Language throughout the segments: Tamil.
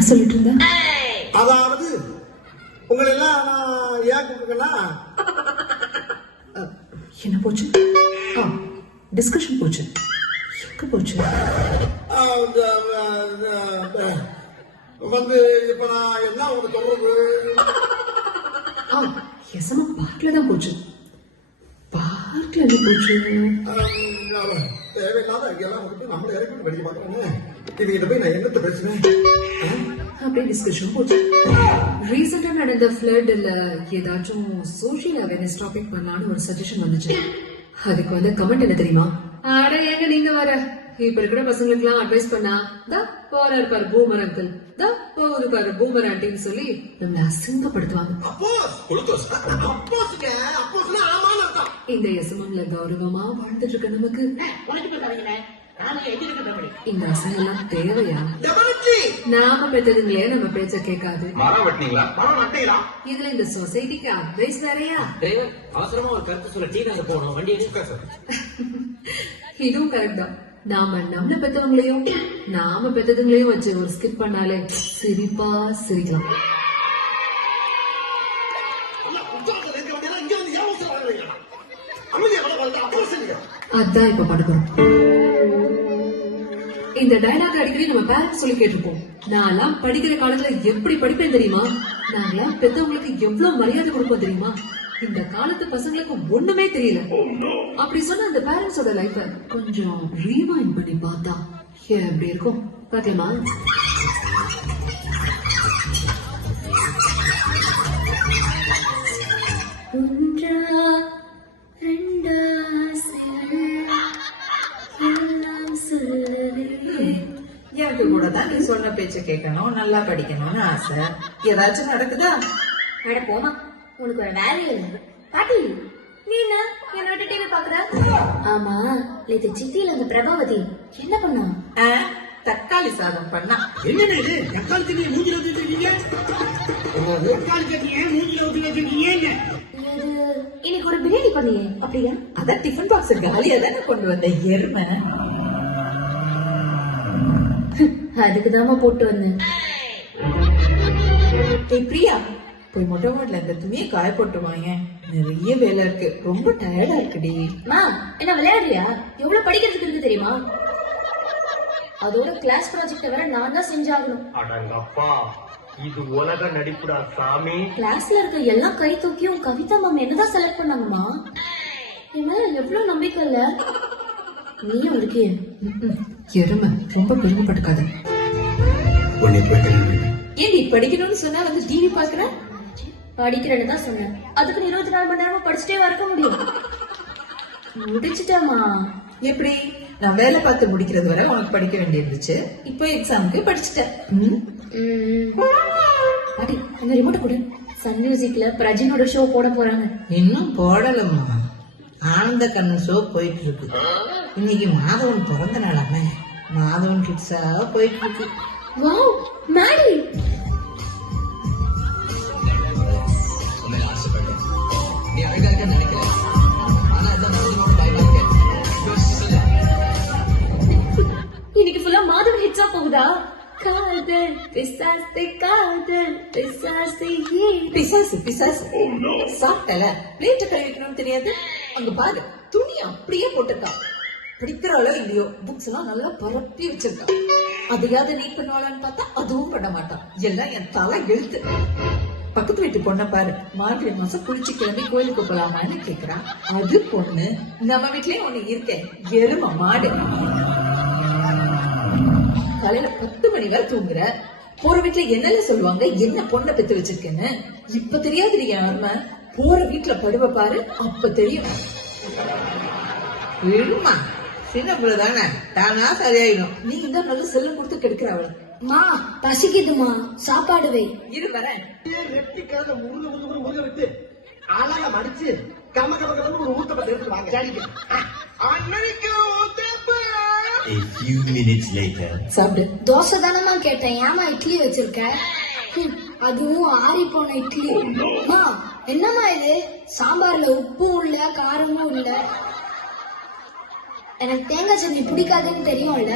என்ன சொல்லிட்டு இருந்த? அதாவது உங்களை எல்லாம் நான் ஏன் கூப்பிட்டுருக்கேன்னா, என்ன போச்சு? டிஸ்கஷன் போச்சு. எங்க போச்சு? வந்து இப்ப நான் என்ன உங்களுக்கு சொல்றது? எசமா பார்க்ல தான் போச்சு. பார்க்ல என்ன போச்சு? தேவையில்லாத ஐடியாலாம் கொடுத்து நம்மள இறக்கி படிக்க மாட்டேன்னு இவங்கிட்ட போய் நான் என்னத்த பேசுறேன்? அப்படியே டிஸ்கஷன் போச்சு. ரீசெண்டா நடந்த ஃபிளட்ல ஏதாச்சும் சோஷியல் அவேர்னஸ் டாபிக் பண்ணலான்னு ஒரு சஜஷன் வந்துச்சு. அதுக்கு வந்து கமெண்ட் என்ன தெரியுமா? அட ஏங்க நீங்க வர இப்ப இருக்கிற பசங்களுக்கு எல்லாம் அட்வைஸ் பண்ணா போறாரு பாரு பூமர் அங்கிள், போகுது பாரு பூமர் ஆண்டின்னு சொல்லி நம்மள அசிங்கப்படுத்துவாங்க. இந்த எசமம்ல கௌரவமா வாழ்ந்துட்டு இருக்க நமக்கு இந்த அசங்கெல்லாம் தேவையா? நாம பெற்றதுங்களே நம்ம பேச்ச கேட்காது. இதுல இந்த சொசைட்டிக்கு அட்வைஸ் வேறையா? அவசரமா ஒரு கருத்து சொல்ல டீ நாங்க போனோம், வண்டி இதுவும் கரெக்ட் தான். நாம நம்மள பெத்தவங்களையும் நாம பெத்ததுங்களையும் வச்சு ஒரு ஸ்கிப் பண்ணாலே சிரிப்பா சிரிக்கலாம். அதான் இப்ப படுக்கிறோம். இந்த டயலாக் அடிக்கடி நம்ம பேரண்ட்ஸ் சொல்லி கேட்டிருப்போம். நான் எல்லாம் படிக்கிற காலத்துல எப்படி படிப்பேன் தெரியுமா? நாங்களாம் பெத்தவங்களுக்கு எவ்வளவு மரியாதை கொடுப்போம் தெரியுமா? இந்த காலத்து பசங்களுக்கு ஒண்ணுமே தெரியல. அப்படி சொன்ன அந்த பேரண்ட்ஸோட லைஃப கொஞ்சம் ரீவைண்ட் பண்ணி பார்த்தா எப்படி இருக்கும் பாத்தீங்களா? எனக்கு கூட தான் நீ சொன்ன பேச்ச கேட்கணும், நல்லா படிக்கணும்னு ஆசை. ஏதாச்சும் நடக்குதா? அட போமா, உனக்கு ஒரு வேலையே இல்லை. பாட்டி நீ என்ன என்னோட டிவி பாக்குற? ஆமா, நேத்து சித்தியில அந்த பிரபாவதி என்ன பண்ணா? தக்காளி சாதம் பண்ணா. என்னன்னு இது? தக்காளி சட்னி மூஞ்சில வச்சுருக்கீங்க? தக்காளி சட்னியை மூஞ்சில வச்சுருக்கீங்க? இன்னைக்கு ஒரு பிரியாணி பண்ணியே, அப்படியா? அதான் டிஃபன் பாக்ஸ் காலியா தானே கொண்டு வந்த எருமை. அதுக்குதாமா போட்டு வந்தேன். பிரியா, போய் மொட்டை மாடல இந்த துணியை காய போட்டு வாங்க. நிறைய வேலை இருக்கு, ரொம்ப டயர்டா இருக்குடி. என்ன விளையாடுறியா? எவ்வளவு படிக்கிறதுக்கு இருக்கு தெரியுமா? அதோட கிளாஸ் ப்ராஜெக்ட் வேற நான் தான் செஞ்சாகணும். அடங்கப்பா, இது உலக நடிப்புடா சாமி. கிளாஸ்ல இருக்க எல்லாம் கை தூக்கியும் கவிதா மேம் என்னதான் செலக்ட் பண்ணாங்கம்மா. என்ன எவ்வளவு நம்பிக்கை இல்ல? நீயும் இருக்கே எருமை, ரொம்ப பெருமைப்பட்டுக்காத. ஏன் நீ படிக்கணும்னு சொன்னா வந்து டிவி பாக்குற? படிக்கிறேன்னு தான் சொன்னேன். அதுக்கு 24 மணி நேரமா படிச்சுட்டே இருக்க முடியும். முடிச்சுட்டாமா. எப்படி? நான் வேலை பார்த்து முடிக்கிறது வரை உனக்கு படிக்க வேண்டி இருந்துச்சு. இப்போ எக்ஸாமுக்கு படிச்சுட்டேன். பாட்டி அந்த ரிமோட் கொடு. சன் மியூசிக்ல பிரஜினோட ஷோ போட போறாங்க. இன்னும் போடலம்மா. ஆனந்த கண்ணன் ஷோ போயிட்டு இருக்கு. இன்னைக்கு மாதவன் பிறந்த நாளாமே. மாதவன் கிட்ஸா போயிட்டு இருக்கு. வாவ் மேடி. இன்னைக்கு ஃபுல்லா மாதவன் ஹிட்ஸா போகுதா? காதல் பிசாசு, காதல் பிசாசு, பிசாசு பிசாசு. சாப்பிட்டல பிளேட்ட கழுவிக்கணும்னு தெரியாது. அங்க பாரு, துணி அப்படியே போட்டிருக்கா. படிக்கிறாளோ இல்லையோ, புக்ஸ் எல்லாம் நல்லா பரப்பி வச்சிருக்கா. அதையாவது நீட் பண்ணுவாளான்னு பார்த்தா அதுவும் பண்ண மாட்டான். எல்லாம் என் தலை எழுத்து. பக்கத்து வீட்டு பொண்ணை பாரு, மார்கழி மாசம் குளிச்சு கிளம்பி கோயிலுக்கு போலாமான்னு கேக்குறான். அது பொண்ணு. நம்ம வீட்லயே ஒண்ணு இருக்கேன், எரும மாடு. காலையில 10 மணி வரை தூங்குற. போற வீட்டுல என்னென்ன சொல்லுவாங்க, என்ன பொண்ணை பெத்து வச்சிருக்கேன்னு. இப்ப தெரியாது யாருமே. போற வீட்டுல படுவ பாரு, அப்ப தெரியும். விடுமா, சின்ன பிள்ளை தானே, தானா சரியாயிடும். நீ இந்த நல்ல செல்லம் கொடுத்து கெடுக்கிற அவள். மா பசிக்குதுமா, சாப்பாடு வை. இரு வரேன். ரெட்டிக்காக முருக விட்டு அழகா மடிச்சு கம கம கம ஒரு ஊத்தப்பட்டு எடுத்து வாங்க. A few minutes later. சாப்பிடு. தோசை தானமா கேட்டேன், ஏமா இட்லி வச்சிருக்க? அதுவும் ஆறி போன இட்லி. அம்மா என்னம்மா இது? சாம்பார்ல உப்பும் இல்ல காரமும் இல்ல. எனக்கு தேங்காய் சட்னி பிடிக்காதுன்னு தெரியும்ல.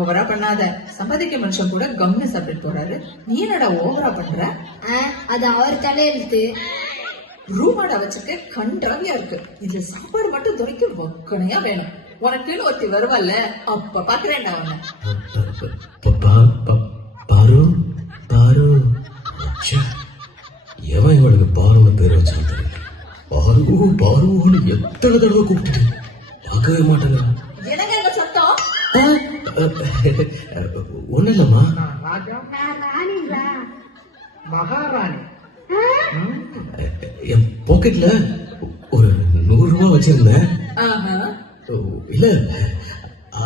ஓவரா பண்ணாத. சம்பாதிக்க மனுஷன் கூட கம்னு சாப்பிட்டு போறாரு, நீ என்னடா ஓவரா பண்ற? அது அவர் தலையெழுத்து. ரூமாடா வச்சிருக்க கண்டாவியா இருக்கு. இதுல சாப்பாடு மட்டும் துறைக்க வக்கனையா வேணும். உனக்குன்னு ஒருத்தி வருவாள்ல, அப்ப பாக்குறேன்டா அவனை. பாரு பாரு எவன் இவனுக்கு பாருன்னு பேர் வச்சிருந்தேன். பாரு பாருன்னு எத்தனை தடவை கூப்பிட்டு பார்க்கவே மாட்டேங்க. என்னங்க இந்த சத்தம்? ஒண்ணு இல்லம்மா, ராஜா மகாராணி என் பாக்கெட்ல ஒரு 100 ரூபாய் வச்சிருந்தேன். ஆஹா, இல்ல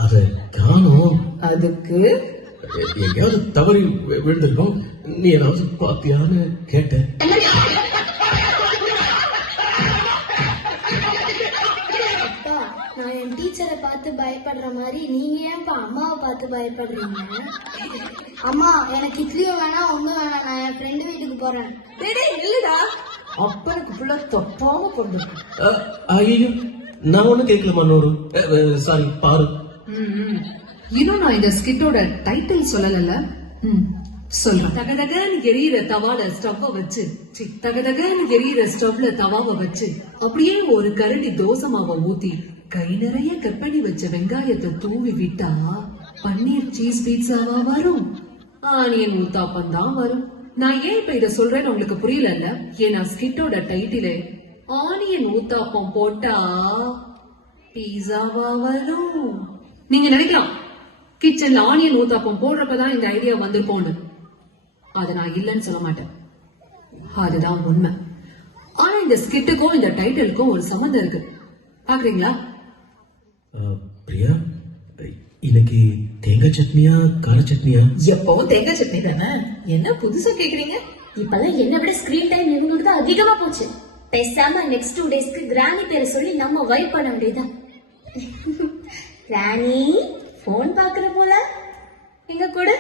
அத காணோம். அதுக்கு எங்கேயாவது தவறி விழுந்திருக்கோம். நீ ஏதாவது பாத்தியான்னு கேட்டேன். அப்பா, நான் என் டீச்சரை பார்த்து பயப்படுற மாதிரி நீங்க ஏன்ப்பா அம்மாவை பார்த்து பயப்படுறீங்க? அம்மா, எனக்கு இட்லியும் வேணாம், ஒண்ணும் வேணாம், நான் என் ஃப்ரெண்டு வீட்டுக்கு போறேன். டேய் இல்லடா, அப்பனுக்கு புள்ள தப்பாம கொண்டு. ஐயோ, நான் ஒண்ணு கேட்கலமா. நூறு சாரி பாரு. இன்னும் நான் இந்த ஸ்கிட்டோட டைட்டில் சொல்லல. சொல்றேன். தகதகன்னு எரியிற தவால ஸ்டவ்வ வச்சு, தகதகன்னு எரியிற ஸ்டவ்ல தவாவை வச்சு, அப்படியே ஒரு கரண்டி தோசை மாவை ஊத்தி கை நிறைய கட் பண்ணி வச்ச வெங்காயத்தை தூவி விட்டா பன்னீர் சீஸ் பீட்சாவா வரும்? ஆனியன் ஊத்தாப்பம் தான் வரும். நான் ஏன் இப்ப இத சொல்றேன்னு உங்களுக்கு புரியல? ஏன்னா ஸ்கிட்டோட டைட்டிலே ஆனியன் ஊத்தாப்பம் போட்டா பீஸாவா வரும். நீங்க நினைக்கலாம் கிச்சன்ல ஆனியன் ஊத்தாப்பம் போடுறப்பதான் இந்த ஐடியா வந்திருக்கோன்னு. அத நான் இல்லைன்னு சொல்ல மாட்டேன், அதுதான் உண்மை. ஆனா இந்த ஸ்கிட்டுக்கும் இந்த டைட்டிலுக்கும் ஒரு சம்பந்தம் இருக்கு, பாக்குறீங்களா? பிரியா, இன்னைக்கு தேங்காய் சட்னியா கார சட்னியா? எப்பவும் தேங்காய் சட்னி தானே, என்ன புதுசா கேக்குறீங்க? இப்பெல்லாம் என்ன விட ஸ்கிரீன் டைம் இவங்களுக்கு தான் அதிகமா போச்சு. பேசாம நெக்ஸ்ட் 2 டேஸ்க்கு கிராணி பேரை சொல்லி நம்ம வைப் பண்ண வேண்டியதுதான். கிராணி போன் பாக்குற போல, எங்க கூட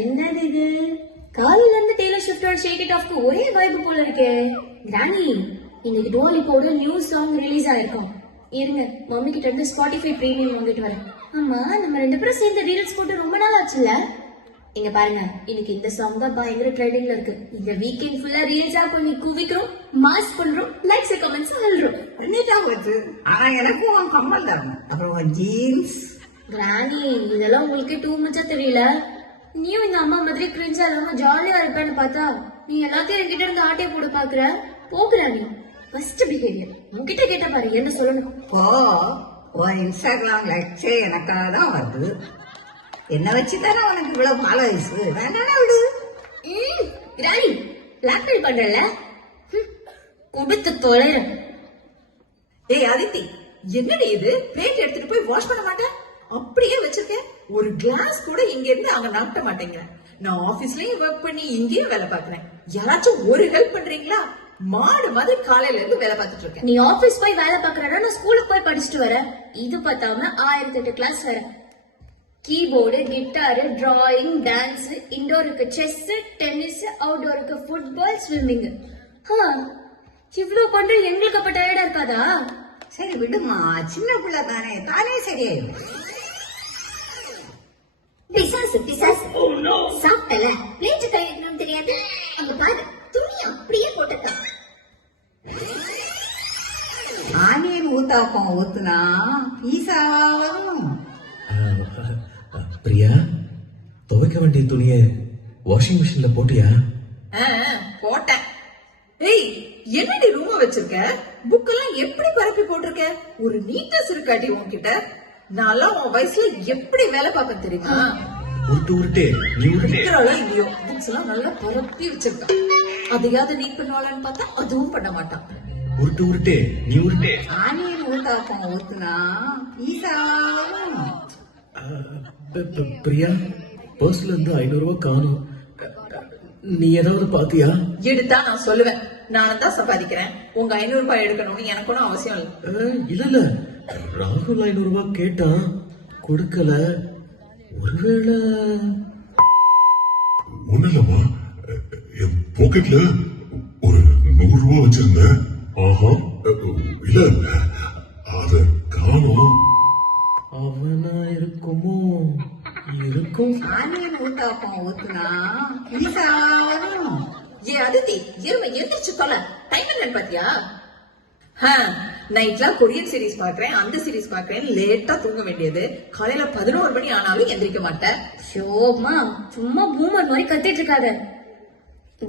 என்னது இது? காலையில இருந்து டெய்லர் ஷிஃப்டோட ஷேக் இட் ஆஃப்க்கு ஒரே வைப் போல இருக்கே. கிராணி, இன்னைக்கு டோலிப்போட நியூ சாங் ரிலீஸ் ஆயிருக்கும். இருங்க, மம்மி கிட்ட இருந்து ஸ்பாட்டிஃபை பிரீமியம் வாங்கிட்டு வரேன். ஆமா, நம்ம 2 பேரும் சேர்ந்து ரீல்ஸ் போட்டு ரொம்ப நாள் ஆச்சுல்ல? இங்க பாருங்க, இன்னைக்கு இந்த சாங் தான் பயங்கர ட்ரெண்டிங்ல இருக்கு. இந்த வீக்கெண்ட் ஃபுல்லா ரீல்ஸா பண்ணி குவிக்கிறோம், மாஸ் பண்றோம், லைக்ஸ் கமெண்ட்ஸ் அல்றோம். பண்ணிட்டான் வருது. ஆனா எனக்கும் உன் கம்மல் தரணும், அப்புறம் உன் ஜீன்ஸ். கிராணி, இதெல்லாம் உங்களுக்கே டூ மச்சா தெரியல. நீயும் இந்த அம்மா மாதிரி கிரிஞ்சா இல்லாம ஜாலியா இருப்பேன்னு பார்த்தா நீ எல்லாத்தையும் என்கிட்ட இருந்து ஆட்டே போட பாக்குற. போக்குறாணி, ஃபர்ஸ்ட் பிஹேவியர் உன்கிட்ட கேட்ட பாரு என்ன சொல்லணும். இப்போ உன் இன்ஸ்டாகிராம் லைக்ஸே எனக்காக தான் வருது. என்ன வச்சுதானே உனக்கு இவ்வளவு ஃபாலோவர்ஸ்? வேணானா விடு. கிராணி, பிளாக்மெயில் பண்றல, கொடுத்து தொலைற. ஏய் அதித்தி, என்னடி இது? பிளேட் எடுத்துட்டு போய் வாஷ் பண்ண மாட்டேன், அப்படியே வச்சிருக்கேன். ஒரு கிளாஸ் கூட இங்க இருந்து அங்க நகட்ட மாட்டேங்க. நான் ஆபீஸ்லயும் ஒர்க் பண்ணி இங்கேயும் வேலை பாக்குறேன். யாராச்சும் ஒரு ஹெல்ப் பண்றீங்களா? மாடு மாதிரி காலையில இருந்து வேலை பார்த்துட்டு இருக்கேன். நீ ஆபீஸ் போய் வேலை பாக்குறா, நான் ஸ்கூலுக்கு போய் படிச்சுட்டு வரேன். இது பார்த்தாம 1008 கிளாஸ் வேற. கீபோர்டு, கிட்டாரு, டிராயிங், டான்ஸ், இன்டோருக்கு செஸ், டென்னிஸ், அவுட்டோருக்கு ஃபுட்பால், ஸ்விம்மிங். இவ்ளோ பண்ற எங்களுக்கு அப்ப டயர்டா இருக்காதா? சரி விடுமா, சின்ன பிள்ளை தானே, தானே சரியாயிடும். பிசாசு பிசாசு, சாப்பிட்டல பிளேட் கழுவிக்கணும்னு தெரியாது. அங்க பாரு, துணி அப்படியே போட்டுக்க. ஆனியன் ஊத்தாப்பம் ஊத்துனா பீஸாவா வரும்? பிரியா, துவைக்க வேண்டிய துணியை வாஷிங் மிஷின்ல போட்டியா? போட்டேன். ஏய், என்னடி ரூம் வச்சிருக்க? புக் எல்லாம் எப்படி பரப்பி போட்டிருக்க? ஒரு நீட்னஸ் இருக்காடி உன்கிட்ட. நான்லாம் உன் வயசுல எப்படி வேலை பார்ப்பேன் தெரியுமா? உருட்டு நீ உருட்டு. இருக்கிறாளோ இல்லையோ, புக்ஸ் எல்லாம் நல்லா பரப்பி வச்சிருக்கான். அதையாவது நீட் பண்ணுவாளான்னு பார்த்தா அதுவும் பண்ண மாட்டான். உருட்டு நீ உருட்டு. ஆனியன் ஊத்தாப்பம் ஊத்துனா பீஸாவா வரும்? பிரியா, பர்ஸ்ல இருந்து 500 ரூபாய் காணும். நீ ஏதாவது பாத்தியா? எடுத்தா நான் சொல்லுவேன், நானும் தான் சம்பாதிக்கிறேன், உங்க 500 ரூபாய் எடுக்கணும்னு எனக்கு ஒன்றும் அவசியம் இல்லை. இல்ல ராகுல் 500 ரூபாய் கேட்டான், கொடுக்கல. ஒருவேளை ஒண்ணுலமா, என் பாக்கெட்ல ஒரு 100 ரூபாய் வச்சிருந்தேன். ஆஹா, இல்ல அத காணோம். அவனா இருக்குமோ? இருக்கும். ஆனியன் ஊத்தாப்பம் ஊத்துனா ஈசாவும். ஏ அதித்தி, எருமை எழுந்திரிச்சு தொலை. டைம் என்னன்னு பாத்தியா? நைட்ல கொரியன் சீரிஸ் பாக்குறேன், அந்த சீரிஸ் பாக்குறேன், லேட்டா தூங்க வேண்டியது. காலையில 11 மணி ஆனாலும் எந்திரிக்க மாட்டேன். ஷோமா சும்மா பூமர் மாதிரி கத்திட்டு இருக்காத.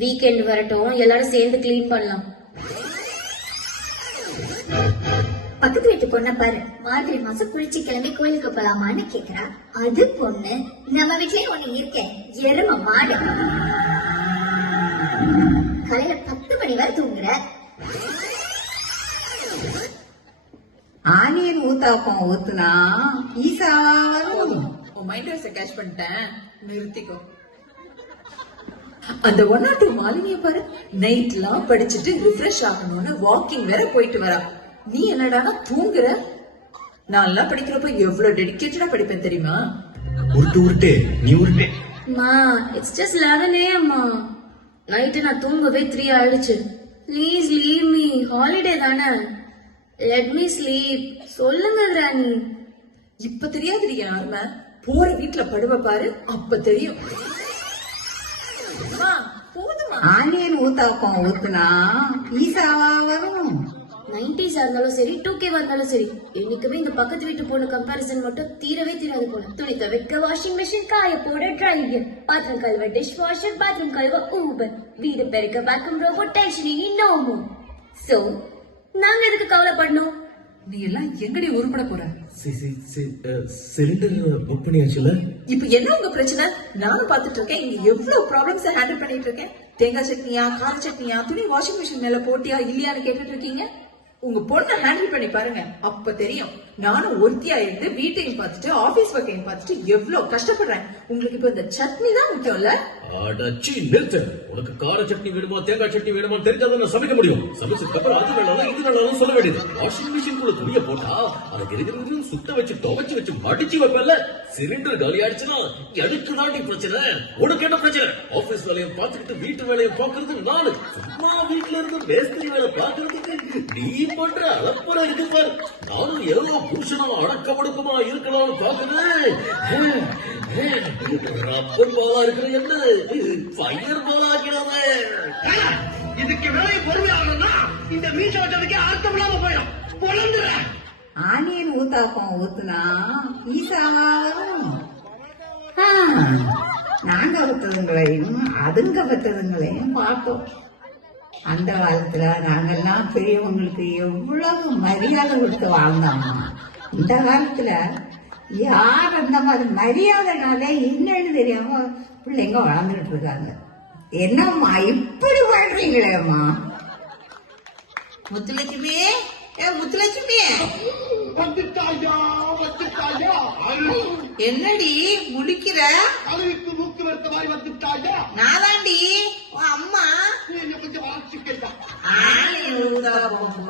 வீக்கெண்ட் வரட்டும், எல்லாரும் சேர்ந்து கிளீன் பண்ணலாம். பக்கத்து வீட்டு பொண்ண பாரு, மாதிரி மாசம் குளிச்சு கிளம்பி கோயிலுக்கு போலாமான்னு கேக்குறா. அது பொண்ணு, நம்ம வீட்லயே ஒண்ணு இருக்கேன், எரும மாடு. காலையில 10 மணி வரை தூங்குற. ஆனியன் ஊத்தாப்பம் ஊத்துனா ஈசாவும். உன் மைண்ட் வாய்ஸ கேட்ச் பண்ணிட்டேன், நிறுத்திக்கோ. அந்த 1 or 2 மாலினிய பாரு, நைட்லாம் படிச்சுட்டு ரிஃப்ரெஷ் ஆகணும்னு வாக்கிங் வேற போயிட்டு வரா. நீ என்னடானா தூங்குற? நான் எல்லாம் படிக்கிறப்ப எவ்வளவு டெடிகேட்டடா படிப்பேன் தெரியுமா? உருட்டு நீ உருட்டு. மா இட்ஸ் ஜஸ்ட் 11 AM. நைட்டு நான் தூங்கவே 3 ஆயிடுச்சு. ப்ளீஸ் லீவ் மீ, ஹாலிடே தானே. Let me sleep. சொல்லுங்க கிரானி. இப்ப தெரியாது யாருமே, போற வீட்டுல படுவ பாரு, அப்ப தெரியும். போதுமா? ஆனியன் ஊத்தாப்பம் ஊத்துனா ஈசாவும். 90s இருந்தாலும் சரி, 2K இருந்தாலும் சரி, என்னைக்குமே இந்த பக்கத்து வீட்டு போன கம்பாரிசன் மட்டும் தீரவே தீராது போல. துணி துவைக்க வாஷிங் மிஷின், காய போட ட்ரையர், பாத்திரம் கழுவ டிஷ் வாஷர், பாத்ரூம் கழுவ ஊபர், வீடு பெருக்க vacuum robot, tension no more. So நாங்க எதுக்கு கவலைப்படணும்? நீ எல்லாம் எங்கடி உருப்பட போற? சிலிண்டர் புக் பண்ணியாச்சுல? இப்ப என்ன உங்க பிரச்சனை? நானும் பாத்துட்டு இருக்கேன், இங்க எவ்வளவு ப்ராப்ளம்ஸ் ஹேண்டில் பண்ணிட்டு இருக்கேன். தேங்காய் சட்னியா, கார சட்னியா, துணி வாஷிங் மிஷின் மேல போட்டியா இல்லையான்னு கேட்டுட்டு இருக்கீங்க. உங்க பொண்ணை ஹேண்டில் பண்ணி பாருங்க, அப்ப தெரியும். நானும் ஒருத்தியா இருந்து வீட்டையும் பார்த்துட்டு ஆபீஸ் ஒர்க்கையும் பார்த்துட்டு எவ்வளவு கஷ்டப்படுறேன். உங்களுக்கு இப்ப இந்த சட்னி தான் முக்கியம்ல? அடச்சி நிறுத்து. உனக்கு கார சட்னி வேணுமா தேங்காய் சட்னி வேணுமா தெரிஞ்சாதான் நான் சமைக்க முடியும். சமைச்சதுக்கு அப்புறம் அது வேணாலும் இது வேணாலும் சொல்ல வேண்டியது. வாஷிங் மிஷின் குள்ள துணிய போட்டா அதை இருக்கிறது சுத்த வச்சு துவைச்சு வச்சு மடிச்சு வைப்பல. சிலிண்டர் காலி ஆயிடுச்சுன்னா எனக்கு தாண்டி பிரச்சனை. உனக்கு என்ன பிரச்சனை? ஆபீஸ் வேலையை பார்த்துக்கிட்டு வீட்டு வேலையை பார்க்கறது நானு. சும்மா வீட்டுல இருந்து மேஸ்திரி வேலை பார்க்கறதுக்கு நீ பண்ற அளப்புற இருக்கு பாரு. நானும் ஏதோ புருஷனா அடக்கமடுக்கமா இருக்கலாம்னு பாக்குறேன். ரப்பர் பாலா இருக்கிற என்ன ஃபயர் பாலா ஆக்கிறாங்க. இதுக்கு வேலை பொறுமையாகணும்னா இந்த மீச வச்சதுக்கே அர்த்தம் இல்லாம போயிடும். பொழந்துற ஆனியன் ஊத்தாப்பம் ஊத்துனா ஈசாவும். நாங்க பெற்றதுங்களையும் அதுங்க பெற்றதுங்களையும் பார்த்தோம். அந்த காலத்துல நாங்கெல்லாம் பெரியவங்களுக்கு எவ்வளவு மரியாதை கொடுத்து வாழ்ந்தோம்மா. இந்த காலத்துல யார் அந்த மாதிரி மரியாதைனாலே என்னன்னு தெரியாம பிள்ளைங்க வளர்ந்துட்டு இருக்காங்க. என்னம்மா இப்படி வாழ்றீங்களேம்மா? முத்துலட்சுமி, முத்துலட்சுமி, வந்துட்டாயா வந்துட்டாயா? என்னடி முடிக்கிற? அழுவிக்கு மூக்கு வெறுத்த மாதிரி வந்துட்டாயா? நாதாண்டி உன் அம்மா. கொஞ்சம் வாசிக்கிட்டா ஆனியன் ஊத்தாப்பம்